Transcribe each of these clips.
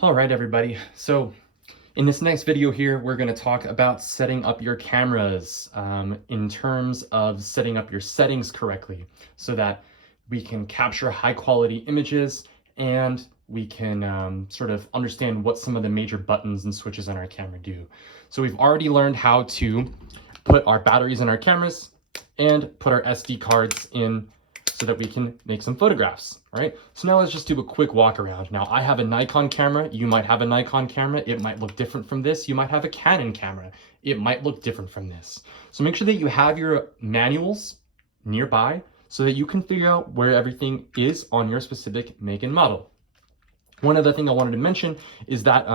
All right, everybody. So in this next video here, we're going to talk about setting up your cameras in terms of setting up your settings correctly so that we can capture high quality images and we can sort of understand what some of the major buttons and switches on our camera do. So we've already learned how to put our batteries in our cameras and put our SD cards in so that we can make some photographs, right? So now let's just do a quick walk around. Now I have a Nikon camera, you might have a Nikon camera, it might look different from this. You might have a Canon camera, it might look different from this. So make sure that you have your manuals nearby so that you can figure out where everything is on your specific make and model. One other thing I wanted to mention is that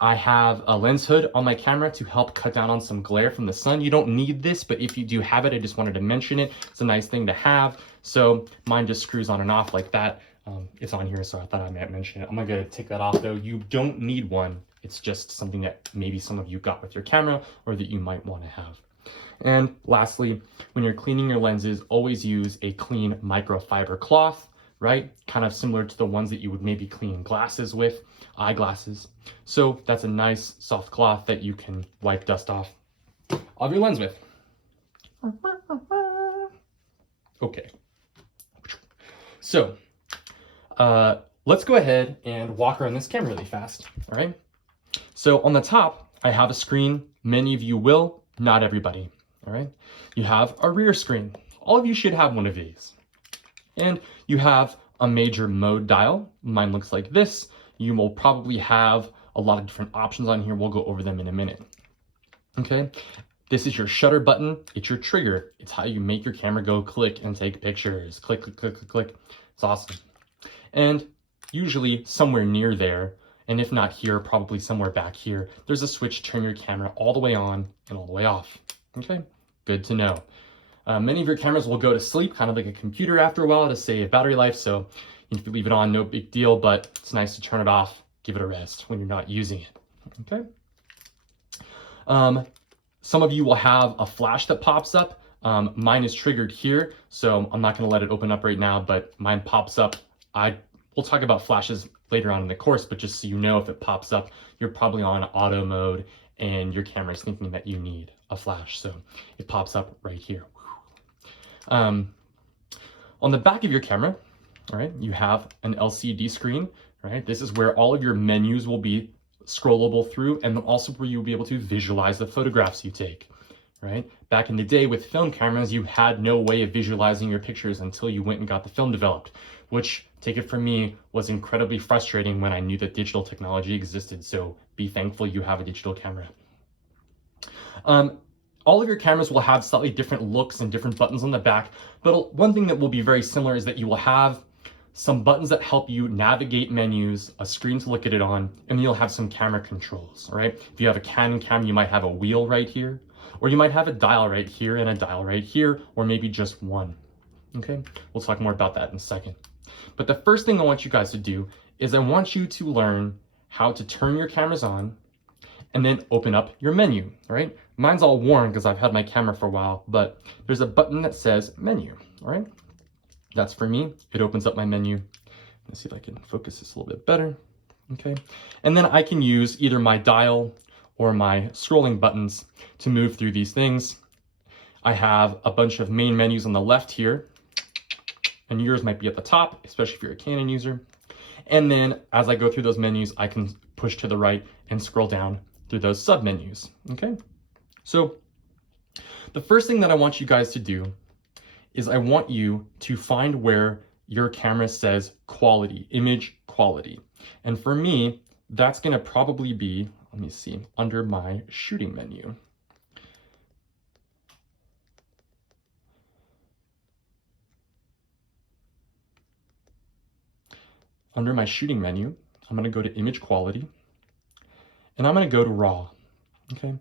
I have a lens hood on my camera to help cut down on some glare from the sun. You don't need this, but if you do have it, I just wanted to mention it. It's a nice thing to have. So mine just screws on and off like that. It's on here, so I thought I might mention it. I'm gonna take that off though. You don't need one. It's just something that maybe some of you got with your camera or that you might want to have. And lastly, when you're cleaning your lenses, always use a clean microfiber cloth, right? Kind of similar to the ones that you would maybe clean glasses with, eyeglasses. So that's a nice soft cloth that you can wipe dust off of your lens with. Okay. So let's go ahead and walk around this camera really fast, all right? So on the top, I have a screen. Many of you will, not everybody, all right? You have a rear screen. All of you should have one of these. And you have a major mode dial. Mine looks like this. You will probably have a lot of different options on here. We'll go over them in a minute. Okay, this is your shutter button. It's your trigger. It's how you make your camera go click and take pictures. Click, click, click, click, click. It's awesome. And usually somewhere near there, and if not here, probably somewhere back here, there's a switch to turn your camera all the way on and all the way off. Okay, good to know. Many of your cameras will go to sleep, kind of like a computer after a while to save battery life. So if you leave it on, no big deal, but it's nice to turn it off, give it a rest when you're not using it, okay? Some of you will have a flash that pops up. Mine is triggered here, so I'm not gonna let it open up right now, but mine pops up. We'll talk about flashes later on in the course, but just so you know, if it pops up, you're probably on auto mode and your camera is thinking that you need a flash, so it pops up right here. On the back of your camera, all right, you have an LCD screen, right? This is where all of your menus will be scrollable through, and also where you'll be able to visualize the photographs you take, right? Back in the day with film cameras, you had no way of visualizing your pictures until you went and got the film developed, which, take it from me, was incredibly frustrating when I knew that digital technology existed. So be thankful you have a digital camera. All of your cameras will have slightly different looks and different buttons on the back, but one thing that will be very similar is that you will have some buttons that help you navigate menus, a screen to look at it on, and you'll have some camera controls, all right? If you have a Canon camera, you might have a wheel right here, or you might have a dial right here and a dial right here, or maybe just one, okay? We'll talk more about that in a second. But the first thing I want you guys to do is I want you to learn how to turn your cameras on and then open up your menu, all right? Mine's all worn because I've had my camera for a while, but there's a button that says menu, all right? That's for me. It opens up my menu. Let's see if I can focus this a little bit better, okay? And then I can use either my dial or my scrolling buttons to move through these things. I have a bunch of main menus on the left here, and yours might be at the top, especially if you're a Canon user. And then as I go through those menus, I can push to the right and scroll down through those sub-menus, okay? So the first thing that I want you guys to do is I want you to find where your camera says quality, image quality. And for me, that's gonna probably be, let me see, under my shooting menu. Under my shooting menu, I'm gonna go to image quality, and I'm gonna go to RAW, okay?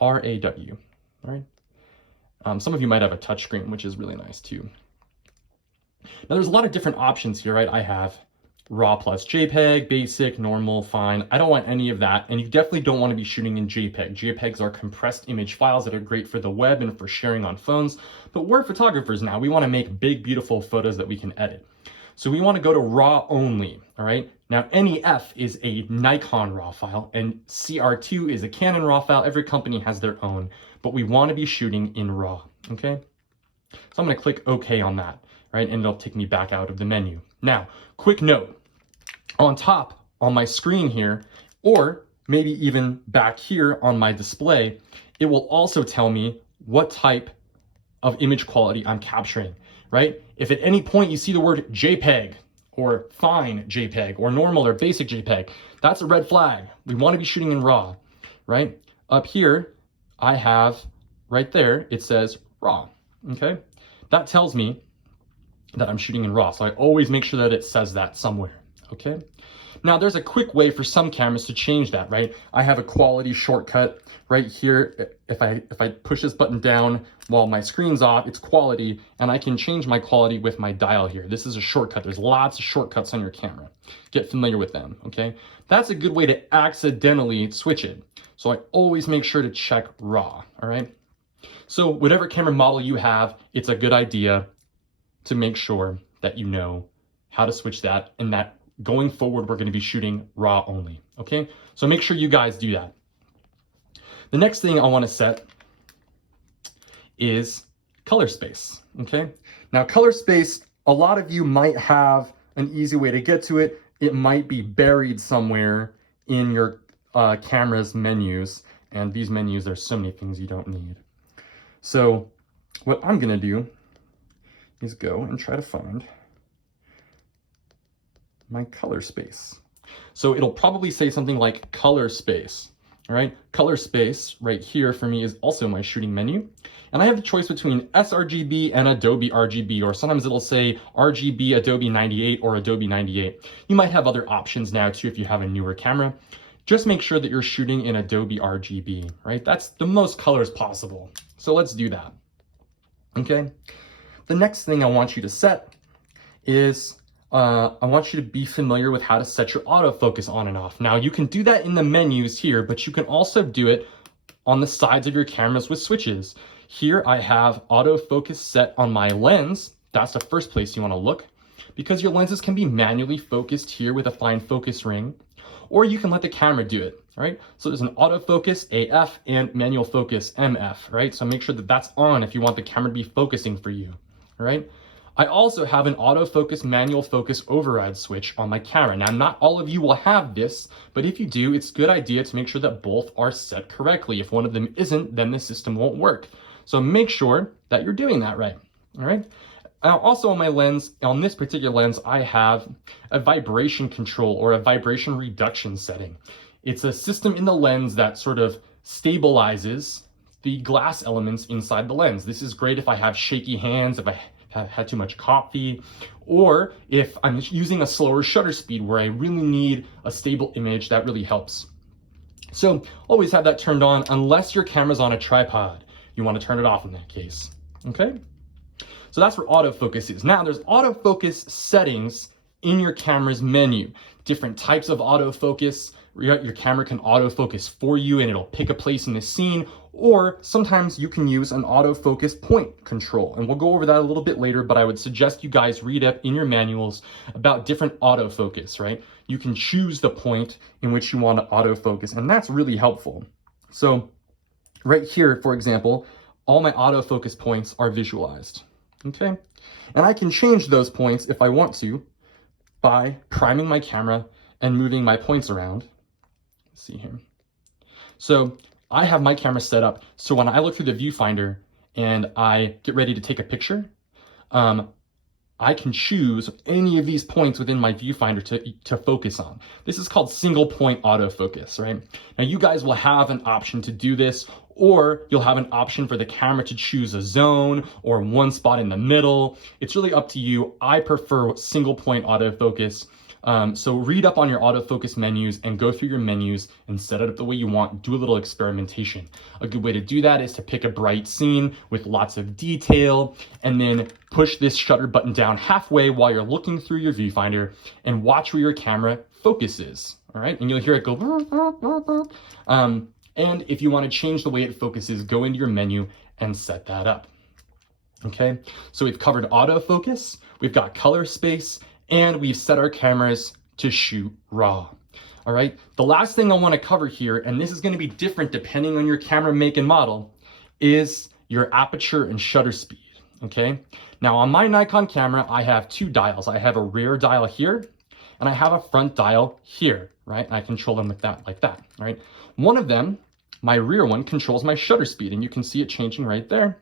R-A-W, all right? Some of you might have a touchscreen, which is really nice too. Now there's a lot of different options here, right? I have RAW plus JPEG, basic, normal, fine. I don't want any of that, and you definitely don't want to be shooting in JPEG. JPEGs are compressed image files that are great for the web and for sharing on phones, but we're photographers now. We want to make big, beautiful photos that we can edit. So we want to go to RAW only, all right? Now, NEF is a Nikon RAW file, and CR2 is a Canon RAW file. Every company has their own, but we want to be shooting in RAW, okay? So I'm going to click OK on that, right? And it'll take me back out of the menu. Now, quick note, on top on my screen here, or maybe even back here on my display, it will also tell me what type of image quality I'm capturing, right? If at any point you see the word JPEG or fine JPEG or normal or basic JPEG, that's a red flag. We want to be shooting in RAW, right? Up here, I have right there, it says RAW, okay? That tells me that I'm shooting in RAW. So I always make sure that it says that somewhere, okay? Now there's a quick way for some cameras to change that, right? I have a quality shortcut right here. If I push this button down while my screen's off, it's quality, and I can change my quality with my dial here. This is a shortcut. There's lots of shortcuts on your camera. Get familiar with them, okay? That's a good way to accidentally switch it. So I always make sure to check RAW, all right? So whatever camera model you have, it's a good idea to make sure that you know how to switch that, and that going forward, we're going to be shooting RAW only, okay? So make sure you guys do that. The next thing I want to set is color space, okay? Now, color space, a lot of you might have an easy way to get to it. It might be buried somewhere in your camera's menus, and these menus, there's so many things you don't need. So what I'm going to do is go and try to find my color space. So it'll probably say something like color space, all right? Color space right here for me is also my shooting menu. And I have the choice between sRGB and Adobe RGB, or sometimes it'll say RGB Adobe 98 or Adobe 98. You might have other options now too if you have a newer camera. Just make sure that you're shooting in Adobe RGB, right? That's the most colors possible. So let's do that, okay? The next thing I want you to set is I want you to be familiar with how to set your autofocus on and off. Now, you can do that in the menus here, but you can also do it on the sides of your cameras with switches. Here I have autofocus set on my lens. That's the first place you want to look, because your lenses can be manually focused here with a fine focus ring, or you can let the camera do it, right? So there's an autofocus AF and manual focus MF, right? So make sure that that's on if you want the camera to be focusing for you, all right? I also have an autofocus manual focus override switch on my camera. Now, not all of you will have this, but if you do, it's a good idea to make sure that both are set correctly. If one of them isn't, then the system won't work. So make sure that you're doing that right, all right? Also on my lens, on this particular lens, I have a vibration control or a vibration reduction setting. It's a system in the lens that sort of stabilizes the glass elements inside the lens. This is great if I have shaky hands, if I have had too much coffee, or if I'm using a slower shutter speed where I really need a stable image. That really helps. So always have that turned on unless your camera's on a tripod. You want to turn it off in that case, okay? So that's where autofocus is. Now there's autofocus settings in your camera's menu. Different types of autofocus. Your camera can autofocus for you and it'll pick a place in the scene, or sometimes you can use an autofocus point control. And we'll go over that a little bit later, but I would suggest you guys read up in your manuals about different autofocus, right? You can choose the point in which you want to autofocus, and that's really helpful. So right here, for example, all my autofocus points are visualized, okay? And I can change those points if I want to by priming my camera and moving my points around. Let's see here. So I have my camera set up so when I look through the viewfinder and I get ready to take a picture, I can choose any of these points within my viewfinder to focus on. This is called single point autofocus, right? Now you guys will have an option to do this, or you'll have an option for the camera to choose a zone or one spot in the middle. It's really up to you. I prefer single point autofocus. So read up on your autofocus menus and go through your menus and set it up the way you want. Do a little experimentation. A good way to do that is to pick a bright scene with lots of detail and then push this shutter button down halfway while you're looking through your viewfinder and watch where your camera focuses. All right, and you'll hear it go. And if you want to change the way it focuses, go into your menu and set that up. Okay, so we've covered autofocus, we've got color space, and we've set our cameras to shoot RAW. All right, the last thing I want to cover here, and this is going to be different depending on your camera make and model, is your aperture and shutter speed. Okay, now on my Nikon camera, I have two dials. I have a rear dial here, and I have a front dial here, right? And I control them with that, like that, right? One of them, my rear one, controls my shutter speed, and you can see it changing right there,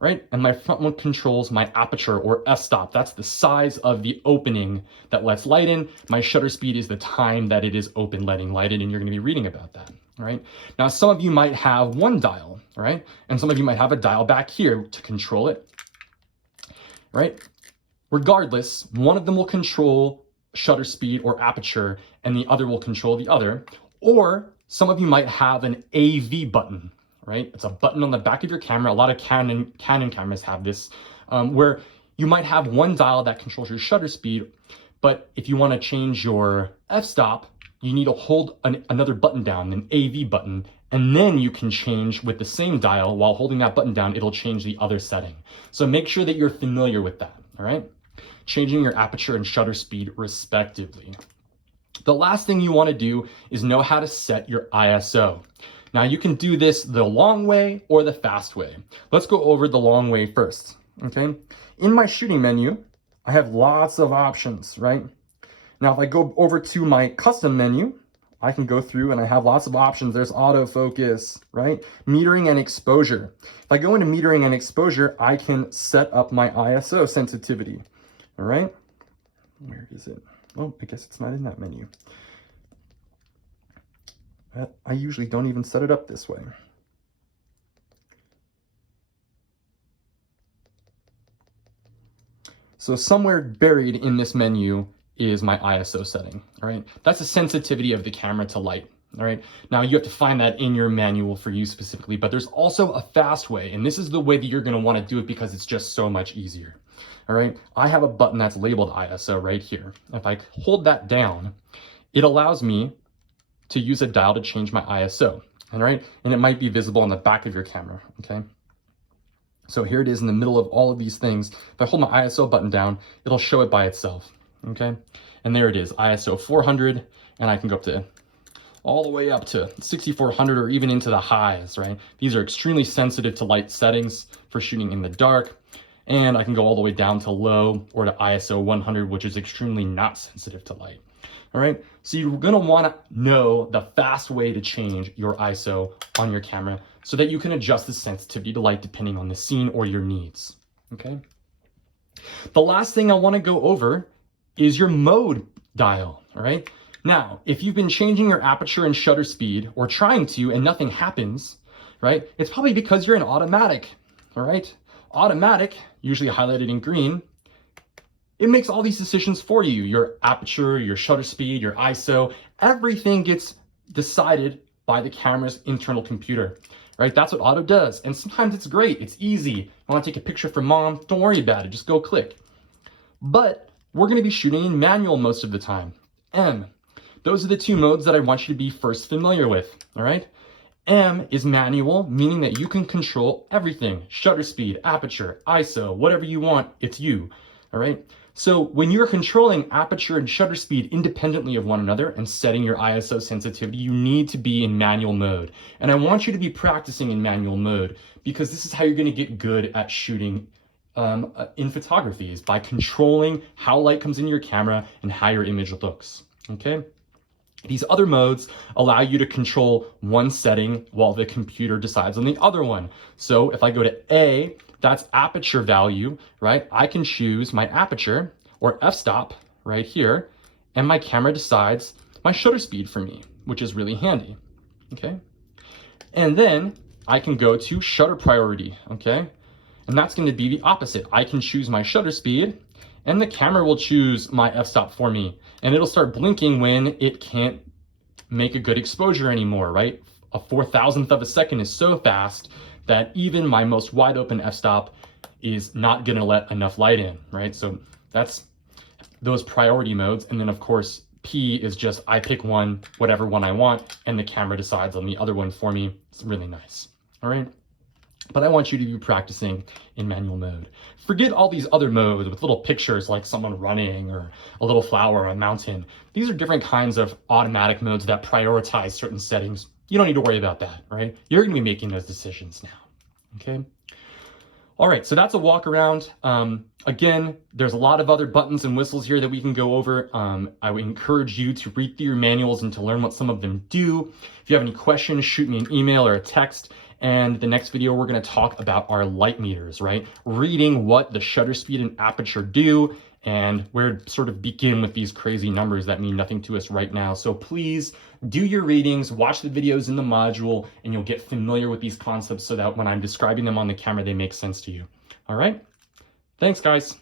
right? And my front one controls my aperture, or f-stop. That's the size of the opening that lets light in. My shutter speed is the time that it is open, letting light in, and you're gonna be reading about that, right? Now, some of you might have one dial, right? And some of you might have a dial back here to control it, right? Regardless, one of them will control shutter speed or aperture, and the other will control the other. Or some of you might have an AV button, right? It's a button on the back of your camera. A lot of Canon cameras have this, where you might have one dial that controls your shutter speed, but if you want to change your f-stop, you need to hold another button down, an AV button, and then you can change with the same dial. While holding that button down, it'll change the other setting. So make sure that you're familiar with that, all right? Changing your aperture and shutter speed respectively. The last thing you want to do is know how to set your ISO. Now you can do this the long way or the fast way. Let's go over the long way first, okay? In my shooting menu, I have lots of options, right? Now if I go over to my custom menu, I can go through and I have lots of options. There's autofocus, right? Metering and exposure. If I go into metering and exposure, I can set up my ISO sensitivity, all right? Where is it? Oh, I guess it's not in that menu. I usually don't even set it up this way. So somewhere buried in this menu is my ISO setting, all right? That's the sensitivity of the camera to light, all right? Now you have to find that in your manual for you specifically, but there's also a fast way, and this is the way that you're gonna wanna do it because it's just so much easier, all right? I have a button that's labeled ISO right here. If I hold that down, it allows me to use a dial to change my ISO, all right? And it might be visible on the back of your camera, okay? So here it is in the middle of all of these things. If I hold my ISO button down, it'll show it by itself, okay? And there it is, ISO 400, and I can go up to all the way up to 6400 or even into the highs, right? These are extremely sensitive to light settings for shooting in the dark. And I can go all the way down to low or to ISO 100, which is extremely not sensitive to light. All right, so you're gonna wanna know the fast way to change your ISO on your camera so that you can adjust the sensitivity to light depending on the scene or your needs, okay? The last thing I wanna go over is your mode dial, all right? Now, if you've been changing your aperture and shutter speed or trying to and nothing happens, right? It's probably because you're in automatic, all right? Automatic, usually highlighted in green, it makes all these decisions for you. Your aperture, your shutter speed, your ISO, everything gets decided by the camera's internal computer, right? That's what auto does. And sometimes it's great, it's easy. You wanna take a picture for mom, don't worry about it, just go click. But we're gonna be shooting in manual most of the time. M, those are the two modes that I want you to be first familiar with, all right? M is manual, meaning that you can control everything. Shutter speed, aperture, ISO, whatever you want, it's you, all right? So when you're controlling aperture and shutter speed independently of one another and setting your ISO sensitivity, you need to be in manual mode. And I want you to be practicing in manual mode because this is how you're gonna get good at shooting in photography, is by controlling how light comes in your camera and how your image looks, okay? These other modes allow you to control one setting while the computer decides on the other one. So if I go to A, that's aperture value, right? I can choose my aperture or f-stop right here, and my camera decides my shutter speed for me, which is really handy, okay? And then I can go to shutter priority, okay? And that's gonna be the opposite. I can choose my shutter speed, and the camera will choose my f-stop for me. And it'll start blinking when it can't make a good exposure anymore, right? A 4,000th of a second is so fast that even my most wide open f-stop is not gonna let enough light in, right? So that's those priority modes. And then of course, P is just, I pick one, whatever one I want, and the camera decides on the other one for me. It's really nice, all right? but I want you to be practicing in manual mode. Forget all these other modes with little pictures like someone running or a little flower or a mountain. These are different kinds of automatic modes that prioritize certain settings. You don't need to worry about that, right? You're gonna be making those decisions now, okay? All right, so that's a walk around. Again, there's a lot of other buttons and whistles here that we can go over. I would encourage you to read through your manuals and to learn what some of them do. If you have any questions, shoot me an email or a text. And the next video, we're gonna talk about our light meters, right? Reading what the shutter speed and aperture do and where to sort of begin with these crazy numbers that mean nothing to us right now. So please do your readings, watch the videos in the module, and you'll get familiar with these concepts so that when I'm describing them on the camera, they make sense to you. All right? Thanks, guys.